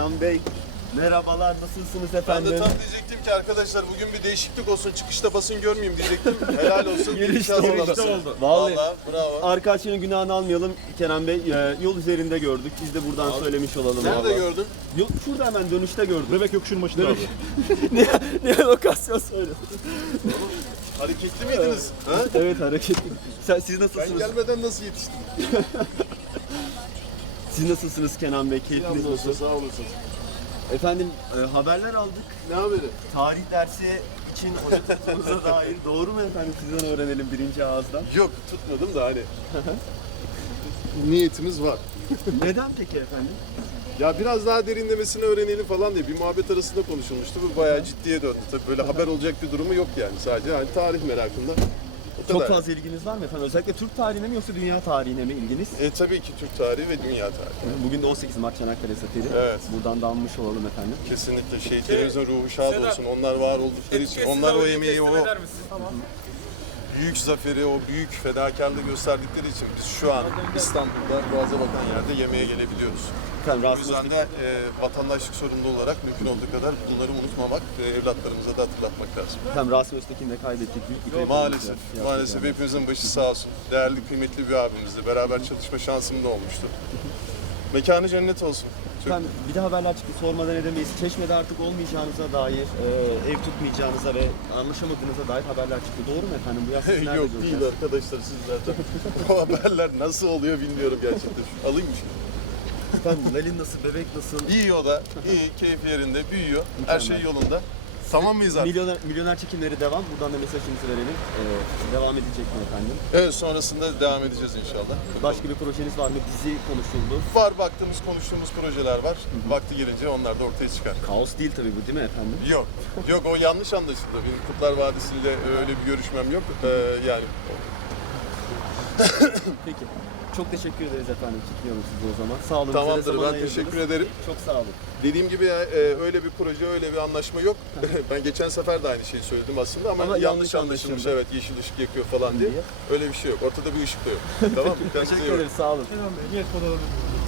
Kenan Bey, merhabalar, nasılsınız Ben efendim? de tam diyecektim ki arkadaşlar bugün bir değişiklik olsun, çıkışta basın görmeyeyim diyecektim. Helal olsun. Girişte oldu. Vallahi Vallahi bravo. arkadaşların günahını almayalım Kenan Bey. Yol üzerinde gördük. Biz de buradan söylemiş olalım. Nerede vallahi. gördün? Şurada hemen dönüşte gördük. Bebek yokuşunun başında abi. ne lokasyon söyle. Hareketli miydiniz? Ha? Evet, hareketli. Siz Ben nasılsınız? gelmeden nasıl yetiştim? Siz nasılsınız Kenan Bey? Keyfiniz Yalnız nasıl? sağ olasın. Efendim haberler aldık. Ne haberi? Tarih dersi için hoca tuttuğunuza dair. Doğru mu efendim? Sizden öğrenelim birinci ağızdan. Yok tutmadım da hani. Niyetimiz var. Neden peki efendim? Ya biraz daha derinlemesine öğrenelim falan diye bir muhabbet arasında konuşulmuştu. Bu bayağı ciddiye döndü. Tabii böyle haber olacak bir durumu yok yani. Sadece hani tarih merakında. O Çok kadar. fazla ilginiz var mı efendim? Özellikle Türk tarihine mi yoksa dünya tarihine mi ilginiz? Tabii ki Türk tarihi ve dünya tarihi. Bugün de 18 Mart Çanakkale Seferi. Evet. Buradan da anmış olalım efendim. Kesinlikle televizyon ruhu şad olsun. Onlar var oldukları için. Onlar o emeği, o büyük zaferi, o büyük fedakarlığı gösterdikleri için biz şu an İstanbul'da Boğaz'a bakan yerde yemeğe gelebiliyoruz. Efendim O Rasim yüzden Öztekin, de vatandaşlık sorumlu olarak mümkün olduğu kadar bunları unutmamak ve evlatlarımıza da hatırlatmak lazım. efendim Rasim Öztekin'i de kaybettik. Büyük bir kayıp Maalesef, oldu. maalesef hepimizin başı sağ olsun. Değerli, kıymetli bir abimizdi. Beraber çalışma şansım da olmuştu. Mekanı cennet olsun. Çok Efendim bir de haberler çıktı, sormadan edemeyiz. Çeşme'de artık olmayacağınıza dair, ev tutmayacağınıza ve anlaşamadığınıza dair haberler çıktı. Doğru mu efendim? Bu yaz siz nerede Yok göreceğiz? değil arkadaşlar siz zaten. Bu haberler nasıl oluyor bilmiyorum gerçekten. Alayım mı şimdi? Efendim Lalin nasıl, bebek nasıl? İyi o da, iyi, keyfi yerinde, büyüyor. Her şey yolunda. Tamam mıyız artık? Milyoner çekimleri devam. Buradan da mesajımızı verelim. Devam edecek mi efendim? Evet, sonrasında devam edeceğiz inşallah. Başka bir projeniz var mı? Dizi konuşuldu. Var baktığımız, konuştuğumuz projeler var. Vakti gelince onlar da ortaya çıkar. Kaos değil tabii bu, değil mi efendim? Yok, yok o yanlış anlaşıldı. Benim Kurtlar Vadisi'yle öyle bir görüşmem yok. Yani Peki. Çok teşekkür ederiz efendim. Kilitliyorum sizi o zaman. Sağ olun. bize de tamamdır, zaman ben ayırdınız. teşekkür ederim. Çok sağ olun. Dediğim gibi öyle bir proje, öyle bir anlaşma yok. Ben geçen sefer de aynı şeyi söyledim aslında ama, Ama yanlış yanlış anlaşılmış. anlaşıldı. Evet, yeşil ışık yakıyor falan diye. Öyle bir şey yok. Ortada bir ışık da yok. Tamam mı? Kendinize iyi Teşekkür bakın. ederiz. Sağ olun. Kenan Bey, niyet fotoğrafı.